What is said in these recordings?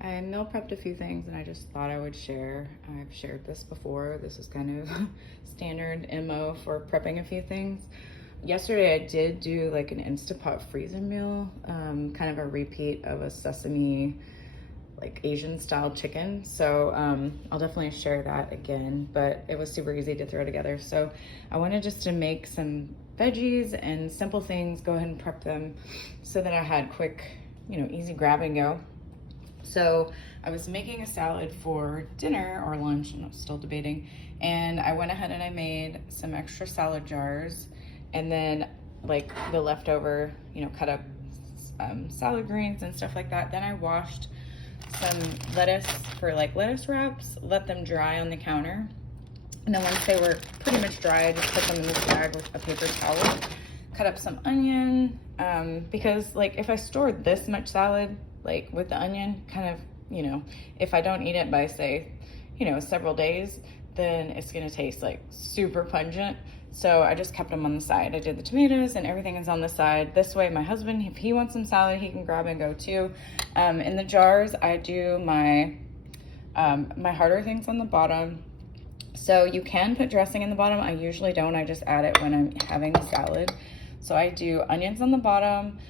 I meal prepped a few things and I just thought I would share. I've shared this before. This is kind of standard MO for prepping a few things. Yesterday I did do like an Instapot freezer meal, kind of a repeat of a sesame, like Asian style chicken. So I'll definitely share that again, but it was super easy to throw together. So I wanted just to make some veggies and simple things, go ahead and prep them so that I had quick, easy grab and go. So I was making a salad for dinner or lunch, and I'm still debating. And I went ahead and I made some extra salad jars, and then like the leftover, cut up salad greens and stuff like that. Then I washed some lettuce for like lettuce wraps, let them dry on the counter. And then once they were pretty much dry, I just put them in this bag with a paper towel, cut up some onion, because like if I stored this much salad, like with the onion, kind of, if I don't eat it by say, several days, then it's gonna taste like super pungent. So I just kept them on the side. I did the tomatoes and everything is on the side. This way my husband, if he wants some salad, he can grab and go too. In the jars, I do my harder things on the bottom. So you can put dressing in the bottom. I usually don't. I just add it when I'm having the salad. So I do onions on the bottom.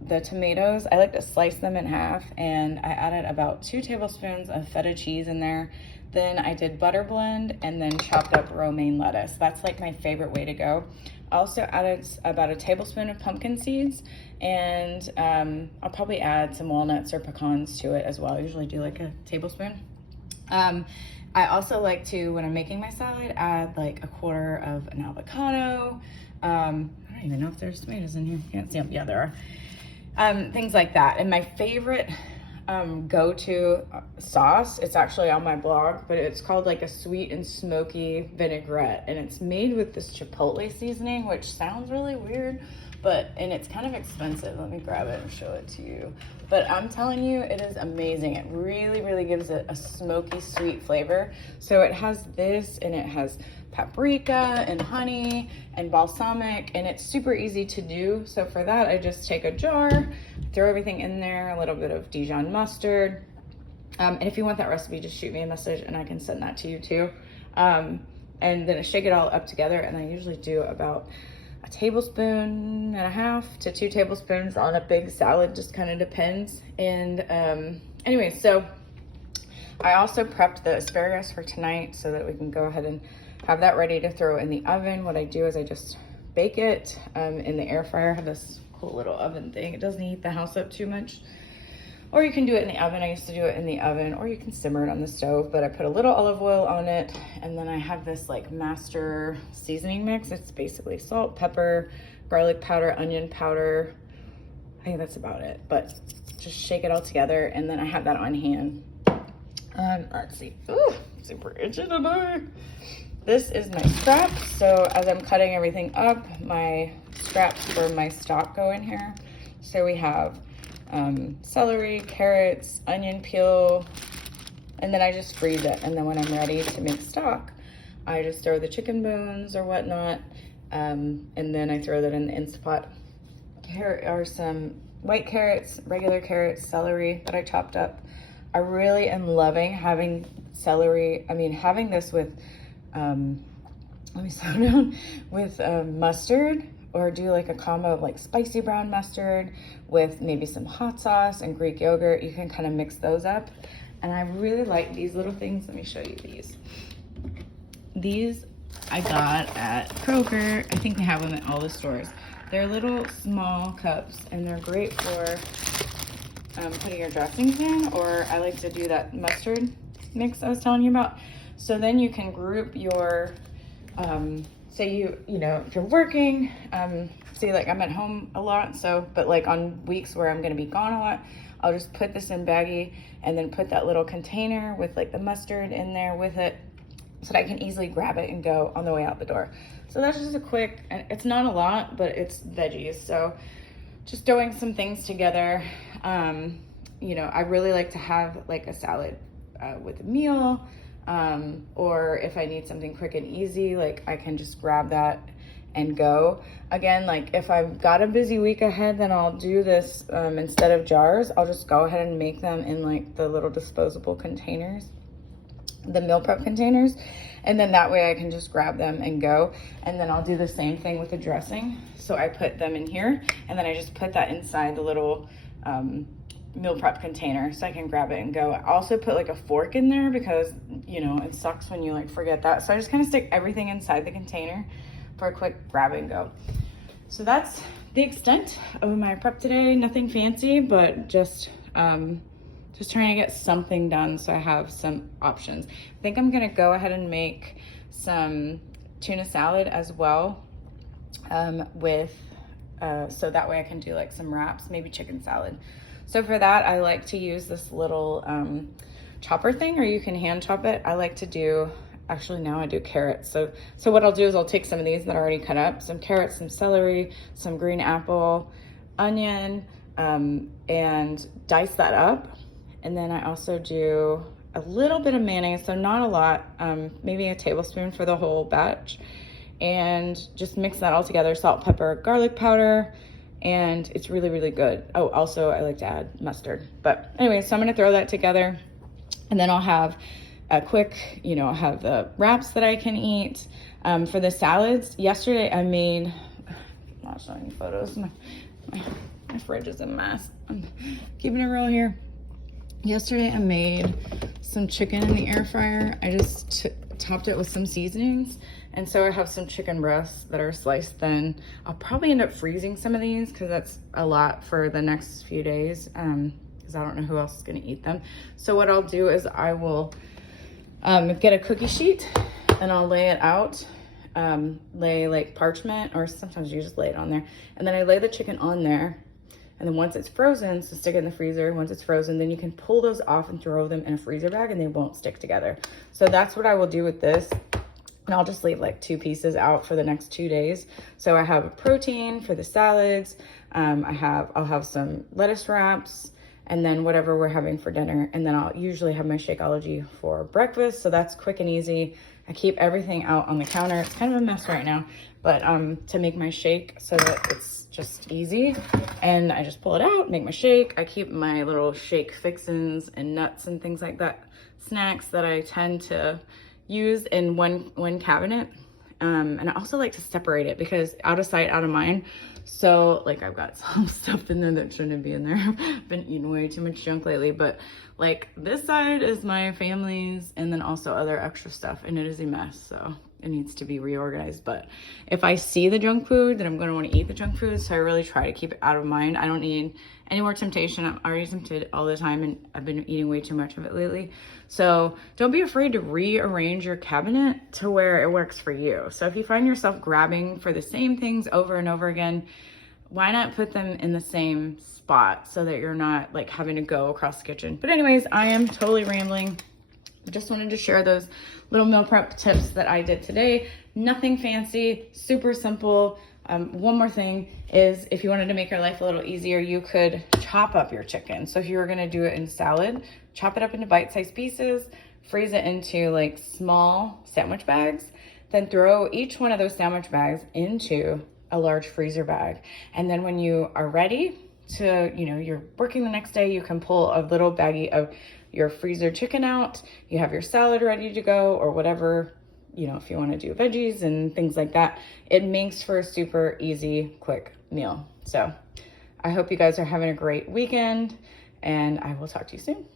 The tomatoes, I like to slice them in half, and I added about 2 tablespoons of feta cheese in there. Then I did butter blend and then chopped up romaine lettuce. That's like my favorite way to go. I also added about a tablespoon of pumpkin seeds, and I'll probably add some walnuts or pecans to it as well. I usually do like a tablespoon. I also like to, when I'm making my salad, add like a quarter of an avocado. I don't even know if there's tomatoes in here. Can't see them. Yeah, there are. Things like that. And my favorite go-to sauce, it's actually on my blog, but it's called like a sweet and smoky vinaigrette, and it's made with this chipotle seasoning, which sounds really weird, and it's kind of expensive. Let me grab it and show it to you. But I'm telling you, it is amazing. It really, really gives it a smoky, sweet flavor. So it has this, and it has paprika and honey and balsamic, and it's super easy to do. So for that, I just take a jar, throw everything in there, a little bit of Dijon mustard. And if you want that recipe, just shoot me a message and I can send that to you too. And then I shake it all up together, and I usually do about a tablespoon and a half to 2 tablespoons on a big salad, just kind of depends. And anyway, so I also prepped the asparagus for tonight so that we can go ahead and have that ready to throw in the oven. What I do is I just bake it in the air fryer. I have this cool little oven thing. It doesn't heat the house up too much. Or you can do it in the oven. I used to do it in the oven, or you can simmer it on the stove, but I put a little olive oil on it, and then I have this like master seasoning mix. It's basically salt, pepper, garlic powder, onion powder. I think that's about it, but just shake it all together, and then I have that on hand. Let's see. Ooh, super itchy today. This is my scraps. So as I'm cutting everything up, my scraps for my stock go in here. So we have celery, carrots, onion peel, and then I just freeze it. And then when I'm ready to make stock, I just throw the chicken bones or whatnot, and then I throw that in the Instapot. Here are some white carrots, regular carrots, celery that I chopped up. I really am loving having celery. I mean, having this with, let me slow down, with mustard, or do like a combo of like spicy brown mustard with maybe some hot sauce and Greek yogurt. You can kind of mix those up. And I really like these little things. Let me show you these. These I got at Kroger. I think they have them at all the stores. They're little small cups, and they're great for putting your dressings in, or I like to do that mustard mix I was telling you about. So then you can group your, say if you're working, say like I'm at home a lot, but like on weeks where I'm gonna be gone a lot, I'll just put this in baggie and then put that little container with like the mustard in there with it, so that I can easily grab it and go on the way out the door. So that's just a quick, and it's not a lot, but it's veggies. So just throwing some things together. I really like to have like a salad with a meal, or if I need something quick and easy, like I can just grab that and go. Again, like if I've got a busy week ahead, then I'll do this instead of jars. I'll just go ahead and make them in like the little disposable containers, the meal prep containers, and then that way I can just grab them and go. And then I'll do the same thing with the dressing. So I put them in here, and then I just put that inside the little meal prep container so I can grab it and go. I also put like a fork in there because, you know, it sucks when you like forget that. So I just kind of stick everything inside the container for a quick grab and go. So that's the extent of my prep today. Nothing fancy, but just trying to get something done so I have some options. I think I'm gonna go ahead and make some tuna salad as well so that way I can do like some wraps, maybe chicken salad. So for that, I like to use this little chopper thing, or you can hand chop it. I like to do, actually now I do carrots. So what I'll do is I'll take some of these that are already cut up, some carrots, some celery, some green apple, onion, and dice that up. And then I also do a little bit of mayonnaise, so not a lot, maybe a tablespoon for the whole batch, and just mix that all together, salt, pepper, garlic powder, and it's really, really good. Oh, also I like to add mustard. But anyway, so I'm gonna throw that together, and then I'll have a quick, you know, I'll have the wraps that I can eat. For the salads, yesterday I made, I'm not showing you photos, my fridge is a mess. I'm keeping it real here. Yesterday I made some chicken in the air fryer. I just topped it with some seasonings. And so I have some chicken breasts that are sliced thin. I'll probably end up freezing some of these because that's a lot for the next few days because I don't know who else is gonna eat them. So what I'll do is I will get a cookie sheet and I'll lay it out, lay like parchment, or sometimes you just lay it on there. And then I lay the chicken on there. And then once it's frozen, so stick it in the freezer. Once it's frozen, then you can pull those off and throw them in a freezer bag and they won't stick together. So that's what I will do with this. And I'll just leave like 2 pieces out for the next 2 days. So I have a protein for the salads. I'll have some lettuce wraps, and then whatever we're having for dinner. And then I'll usually have my Shakeology for breakfast. So that's quick and easy. I keep everything out on the counter. It's kind of a mess right now, but to make my shake so that it's just easy. And I just pull it out, make my shake. I keep my little shake fixins and nuts and things like that, snacks that I tend to use in one cabinet. And I also like to separate it because out of sight, out of mind. So like I've got some stuff in there that shouldn't be in there. I've been eating way too much junk lately, but like this side is my family's and then also other extra stuff, and it is a mess. So it needs to be reorganized. But if I see the junk food, then I'm going to want to eat the junk food. So I really try to keep it out of mind. I don't need any more temptation. I'm already tempted all the time, and I've been eating way too much of it lately. So don't be afraid to rearrange your cabinet to where it works for you. So if you find yourself grabbing for the same things over and over again, why not put them in the same spot so that you're not like having to go across the kitchen? But anyways, I am totally rambling. I just wanted to share those little meal prep tips that I did today. Nothing fancy, super simple. One more thing is if you wanted to make your life a little easier, you could chop up your chicken. So if you were gonna do it in salad, chop it up into bite-sized pieces, freeze it into like small sandwich bags, then throw each one of those sandwich bags into a large freezer bag. And then when you are ready to, you know, you're working the next day, you can pull a little baggie of your freezer chicken out. You have your salad ready to go, or whatever, you know, if you want to do veggies and things like that. It makes for a super easy, quick meal. So I hope you guys are having a great weekend, and I will talk to you soon.